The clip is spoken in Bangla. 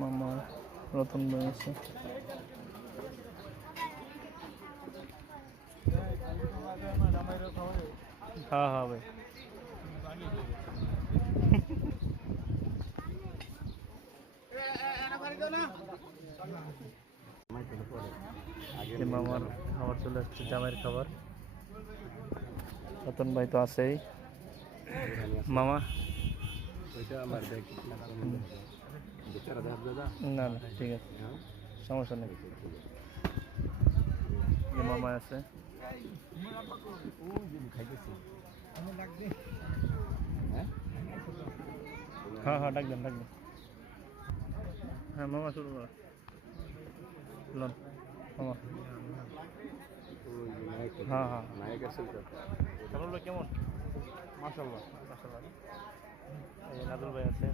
মামার রতন ভাই আছে। হ্যাঁ হ্যাঁ ভাই মামার খাবার চলে আসছে, জামাইয়ের খাবার। রতন ভাই তো আছেই। মামা না না ঠিক আছে, সমস্যা নেই। মামা আছে। হ্যাঁ হ্যাঁ ডাকবেন ডাকবেন। হ্যাঁ মামা শুরু করা মামা। হ্যাঁ হ্যাঁ কেমন? মাশাআল্লাহ মাশাআল্লাহ। এই নাদুল ভাই আছে।